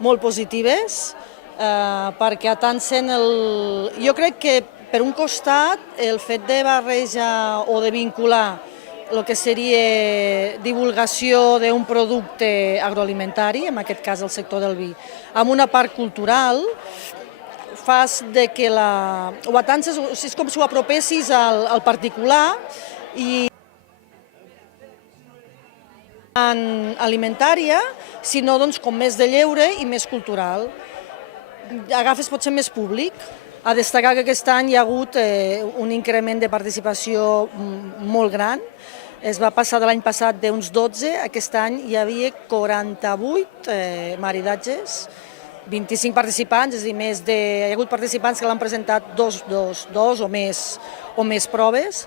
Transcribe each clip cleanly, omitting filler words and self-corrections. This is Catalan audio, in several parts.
molt positives, perquè atancen Jo crec que, per un costat, el fet de barrejar o de vincular el que seria divulgació d'un producte agroalimentari, en aquest cas el sector del vi, amb una part cultural, fas de que ho atances, és com si ho apropessis al particular i alimentària, sinó com més de lleure i més cultural. Agafes potser més públic. A destacar que aquest any hi ha hagut un increment de participació molt gran. Es va passar de l'any passat d'uns 12, aquest any hi havia 48 maridatges, 25 participants, és a dir, hi ha hagut participants que l'han presentat dos o més proves,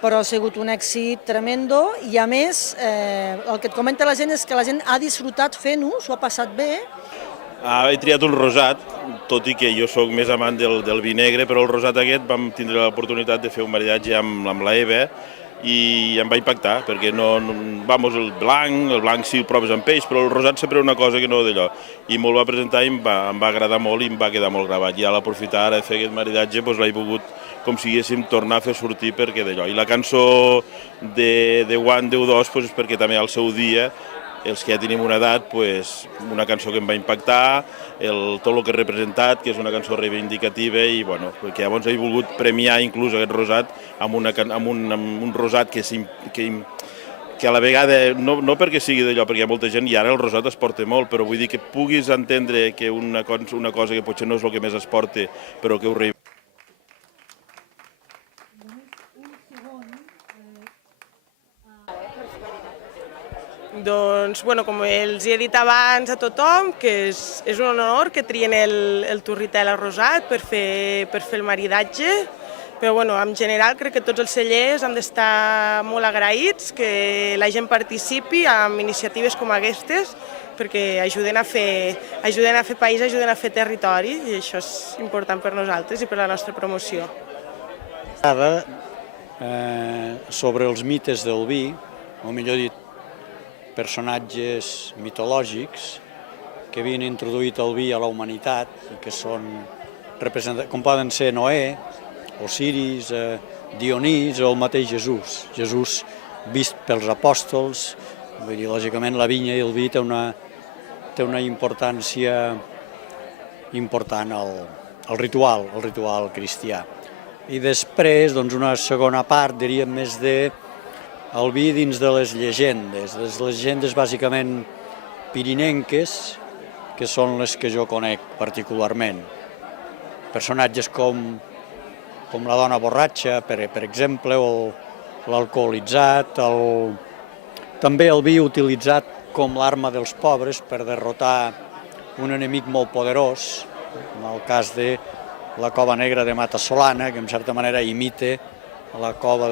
però ha sigut un èxit tremendo i a més el que et comenta la gent és que la gent ha disfrutat fent-ho, s'ho ha passat bé. He triat un rosat, tot i que jo sóc més amant del vi negre, però el rosat aquest vam tindre l'oportunitat de fer un maridatge amb la Eva i em va impactar, perquè el blanc sí el proves amb peix, però el rosat sempre una cosa que no d'allò. I me'l va presentar i em va agradar molt i em va quedar molt gravat. I a l'aprofitar ara de fer aquest maridatge l'he volgut, com si diguéssim, tornar a fer sortir perquè d'allò. I la cançó de One, Déu dos, és perquè també al seu dia, els que ja tenim una edat, una cançó que em va impactar, tot el que ha representat, que és una cançó reivindicativa i que llavors he volgut premiar inclús aquest rosat amb un rosat que a la vegada, no perquè sigui d'allò, perquè hi ha molta gent i ara el rosat es porta molt, però vull dir que puguis entendre que una cosa que potser no és el que més es porta, però que ho reivindica. Doncs, com els he dit abans a tothom, que és un honor que trien el torritel arrosat per fer el maridatge, però en general crec que tots els cellers han d'estar molt agraïts que la gent participi en iniciatives com aquestes, perquè ajuden a fer país, ajuden a fer territori, i això és important per nosaltres i per la nostra promoció. Sobre els mites del vi, o millor dit, personatges mitològics que havien introduït el vi a la humanitat i que són representats, com poden ser Noè, Osiris, Dionís o el mateix Jesús. Jesús vist pels apòstols, vull dir, lògicament la vinya i el vi té una importància important al ritual cristià. I després, una segona part, diríem més el vi dins de les llegendes bàsicament pirinenques, que són les que jo conec particularment. Personatges com la dona borratxa, per exemple, o l'alcoholitzat, també el vi utilitzat com l'arma dels pobres per derrotar un enemic molt poderós, en el cas de la cova negra de Mata-solana, que en certa manera imita la cova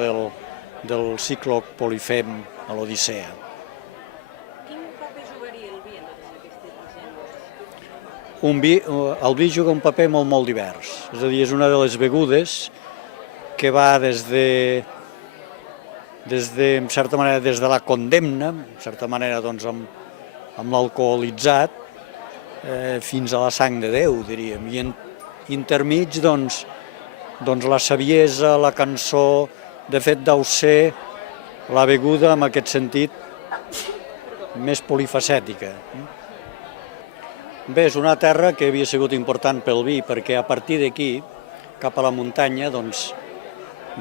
del cícloc Polifem a l'Odissea. Quin paper jugaria el vi en totes aquestes llegendes? El vi juga un paper molt divers, és a dir, és una de les begudes que va des de en certa manera, des de la condemna, en certa manera amb l'alcoholitzat, fins a la sang de Déu, diríem, i intermig la saviesa, la cançó. De fet, deu ser la beguda, en aquest sentit, més polifacètica. Bé, és una terra que havia sigut important pel vi, perquè a partir d'aquí, cap a la muntanya,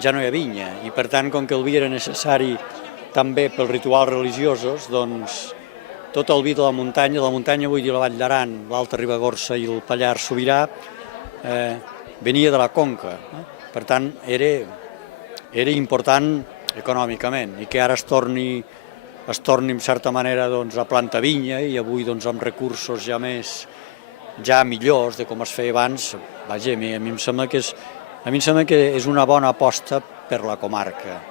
ja no hi ha vinya. I per tant, com que el vi era necessari també pels rituals religiosos, tot el vi de la muntanya vull dir la Vall d'Aran, l'Alta Ribagorça i el Pallars Sobirà, venia de la Conca. Per tant, era important econòmicament i que ara es torni en certa manera a plantar vinya i avui amb recursos ja millors de com es feia abans, vaja, a mi em sembla que és una bona aposta per la comarca.